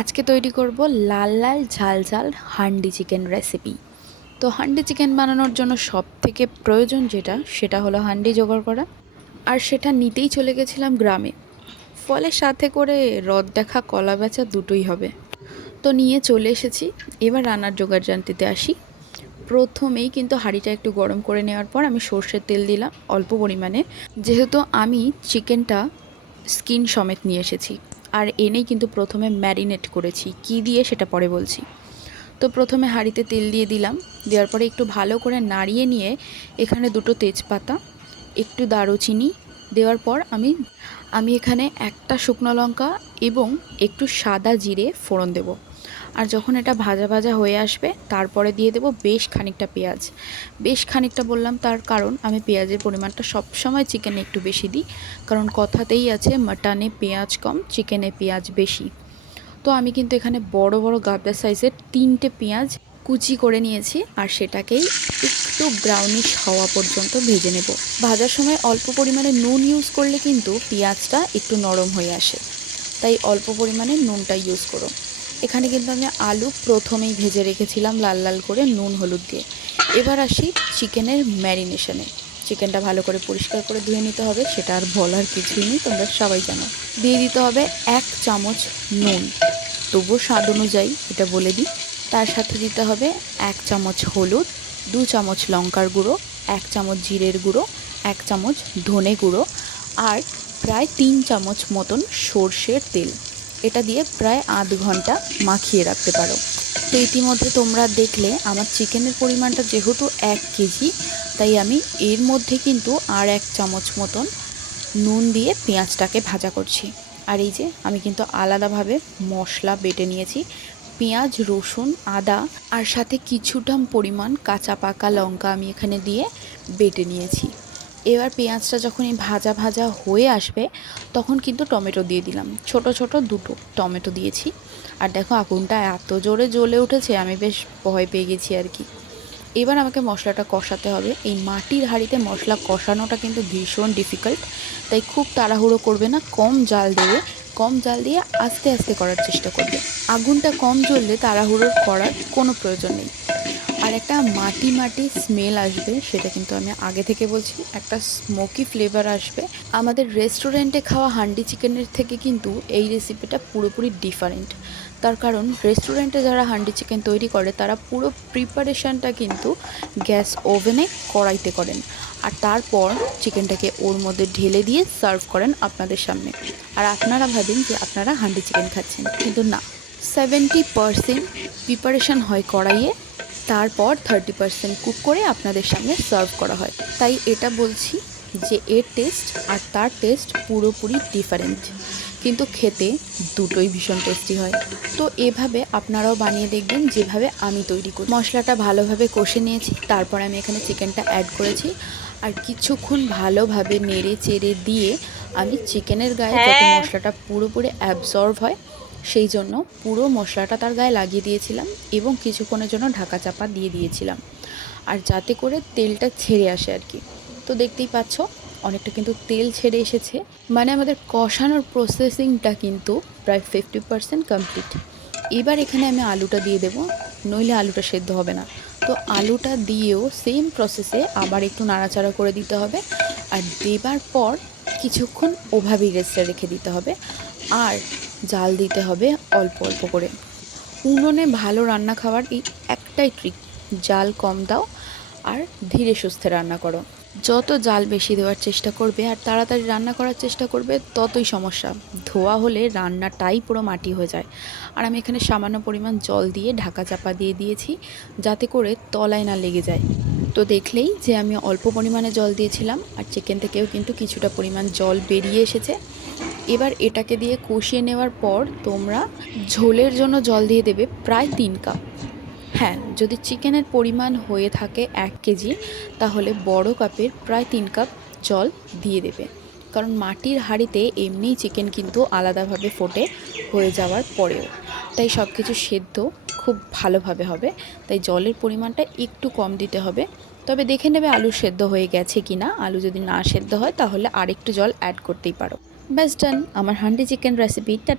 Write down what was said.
আজকে তৈরি করব লাল লাল ঝাল ঝাল হান্ডি চিকেন রেসিপি। তো হান্ডি চিকেন বানানোর জন্য সবথেকে প্রয়োজন সেটা হলো হান্ডি জোগাড় করা। আর সেটা নিতেই চলে গেছিলাম গ্রামে, ফলে সাথে করে রদ দেখা কলা বেচা দুটোই হবে। তো নিয়ে চলে এসেছি। এবার রান্নার জোগাড় জানতে আসি। প্রথমেই কিন্তু হাঁড়িটা একটু গরম করে নেওয়ার পর আমি সর্ষের তেল দিলাম অল্প পরিমাণে, যেহেতু আমি চিকেনটা স্কিন সমেত নিয়ে এসেছি। আর এনেই কিন্তু প্রথমে ম্যারিনেট করেছি, কি দিয়ে সেটা পরে বলছি। তো প্রথমে হাঁড়িতে তেল দিয়ে দিলাম, দেওয়ার পরে একটু ভালো করে নাড়িয়ে নিয়ে এখানে দুটো তেজপাতা, একটু দারুচিনি দেওয়ার পর আমি এখানে একটা শুকনো লঙ্কা এবং একটু সাদা জিরে ফোড়ন দেব। আর যখন এটা ভাজা ভাজা হয়ে আসবে তারপরে দিয়ে দেব বেশ খানিকটা পেঁয়াজ। বেশ খানিকটা বললাম তার কারণ আমি পেঁয়াজের পরিমাণটা সবসময় চিকেনে একটু বেশি দিই, কারণ কথাতেই আছে মাটনে পেঁয়াজ কম চিকেনে পেঁয়াজ বেশি। তো আমি কিন্তু এখানে বড় বড় গাবদা সাইজের 3টে পেঁয়াজ কুচি করে নিয়েছি, আর সেটাকেই একটু ব্রাউনিশ হওয়া পর্যন্ত ভেজে নেব। ভাজার সময় অল্প পরিমাণে নুন ইউজ করলে কিন্তু পেঁয়াজটা একটু নরম হয়ে আসে, তাই অল্প পরিমাণে নুনটা ইউজ করো। এখানে কিন্তু আমি আলু প্রথমেই ভেজে রেখেছিলাম লাল লাল করে নুন হলুদ দিয়ে। এবার আসি চিকেনের ম্যারিনেশনে। চিকেনটা ভালো করে পরিষ্কার করে ধুয়ে নিতে হবে, সেটা আর বলার কিছুই নেই, তোমরা সবাই জানো। দিয়ে দিতে হবে 1 চামচ নুন, তবুও স্বাদ অনুযায়ী এটা বলে দিই। তার সাথে দিতে হবে 1 চামচ হলুদ, 2 চামচ লঙ্কার গুঁড়ো, 1 চামচ জিরের গুঁড়ো, 1 চামচ ধনে গুঁড়ো, আর প্রায় 3 চামচ মতন সর্ষের তেল। এটা দিয়ে প্রায় আধ ঘন্টা মাখিয়ে রাখতে পারো। তো ইতিমধ্যে তোমরা দেখলে আমার চিকেনের পরিমাণটা যেহেতু 1 কেজি, তাই আমি এর মধ্যে কিন্তু আর 1 চামচ মতন নুন দিয়ে পেঁয়াজটাকে ভাজা করছি। আর এই যে আমি কিন্তু আলাদাভাবে মশলা বেটে নিয়েছি, পেঁয়াজ রসুন আদা আর সাথে কিছুটা পরিমাণ কাঁচা পাকা লঙ্কা আমি এখানে দিয়ে বেটে নিয়েছি। এবার পেঁয়াজটা যখনই ভাজা ভাজা হয়ে আসবে তখন কিন্তু টমেটো দিয়ে দিলাম, ছোট ছোট দুটো টমেটো দিয়েছি। আর দেখো আগুনটা এত জোরে জ্বলে উঠেছে, আমি বেশ ভয় পেয়ে গেছি আর কি। এবার আমাকে মশলাটা কষাতে হবে। এই মাটির হাঁড়িতে মশলা কষানোটা কিন্তু ভীষণ ডিফিকাল্ট, তাই খুব তাড়াহুড়ো করবে না, কম জাল দেবে, কম জাল দিয়ে আস্তে আস্তে করার চেষ্টা করবে। আগুনটা কম জ্বললে তাড়াহুড়ো করার কোনো প্রয়োজন নেই। আর একটা মাটি মাটি স্মেল আসবে, সেটা কিন্তু আমি আগে থেকে বলছি, একটা স্মোকি ফ্লেভার আসবে। আমাদের রেস্টুরেন্টে খাওয়া হান্ডি চিকেনের থেকে কিন্তু এই রেসিপিটা পুরোপুরি ডিফারেন্ট। তার কারণ রেস্টুরেন্টে যারা হান্ডি চিকেন তৈরি করে তারা পুরো প্রিপারেশানটা কিন্তু গ্যাস ওভেনে কড়াইতে করেন, আর তারপর চিকেনটাকে ওর মধ্যে ঢেলে দিয়ে সার্ভ করেন আপনাদের সামনে। আর আপনারা ভাবেন যে আপনারা হান্ডি চিকেন খাচ্ছেন, কিন্তু না, 70% প্রিপারেশান হয় কড়াইয়ে, তারপর 30% কুক করে আপনাদের সামনে সার্ভ করা হয়। তাই এটা বলছি যে এর টেস্ট আর তার টেস্ট পুরোপুরি ডিফারেন্ট, কিন্তু খেতে দুটোই ভীষণ টেস্টি হয়। তো এভাবে আপনারাও বানিয়ে দেখবেন যেভাবে আমি তৈরি করি। মশলাটা ভালোভাবে কষে নিয়েছি, তারপর আমি এখানে চিকেনটা অ্যাড করেছি, আর কিছুক্ষণ ভালোভাবে নেড়ে চেড়ে দিয়ে আমি চিকেনের গায়ে যাতে মশলাটা পুরোপুরি অ্যাবজর্ব হয় সেই জন্য পুরো মশলাটা তার গায়ে লাগিয়ে দিয়েছিলাম এবং কিছুক্ষণের জন্য ঢাকা চাপা দিয়ে দিয়েছিলাম, আর যাতে করে তেলটা ছেড়ে আসে আর কি। তো দেখতেই পাচ্ছ অনেকটা কিন্তু তেল ছেড়ে এসেছে, মানে আমাদের কষানোর প্রসেসিংটা কিন্তু প্রায় 50% কমপ্লিট। এবার এখানে আমি আলুটা দিয়ে দেবো, নইলে আলুটা সেদ্ধ হবে না। তো আলুটা দিয়েও সেম প্রসেসে আবার একটু নাড়াচাড়া করে দিতে হবে, আর দেবার পর কিছুক্ষণ ওভাবেই রেস্টে রেখে দিতে হবে। আর জাল দিতে হবে অল্প অল্প করে। উনুনে ভালো রান্না খাওয়ার এই একটাই ট্রিক, জাল কম দাও আর ধীরে সুস্থে রান্না করো। যত জাল বেশি দেওয়ার চেষ্টা করবে আর তাড়াতাড়ি রান্না করার চেষ্টা করবে ততই সমস্যা। ধোয়া হলে রান্নাটাই পুরো মাটি হয়ে যায়। আর আমি এখানে সামান্য পরিমাণ জল দিয়ে ঢাকা চাপা দিয়ে দিয়েছি, যাতে করে তলায় না লেগে যায়। তো দেখলেই যে আমি অল্প পরিমাণে জল দিয়েছিলাম, আর চিকেন থেকেও কিন্তু কিছুটা পরিমাণ জল বেরিয়ে এসেছে। এবার এটাকে দিয়ে কষিয়ে নেওয়ার পর তোমরা ঝোলের জন্য জল দিয়ে দেবে প্রায় 3 কাপ। হ্যাঁ, যদি চিকেনের পরিমাণ হয়ে থাকে 1 কেজি, তাহলে বড় কাপের প্রায় 3 কাপ জল দিয়ে দেবে, কারণ মাটির হাঁড়িতে এমনিই চিকেন কিন্তু আলাদাভাবে ফোটে হয়ে যাওয়ার পরেও, তাই সব কিছু সেদ্ধ খুব ভালোভাবে হবে। তাই জলের পরিমাণটা একটু কম দিতে হবে। তবে দেখে নেবে আলু সেদ্ধ হয়ে গেছে কি না। আলু যদি না সেদ্ধ হয় তাহলে আরেকটু জল অ্যাড করতেই পারো। ব্যাস ডান, আমার হান্ডি চিকেন রেসিপি। টাটা।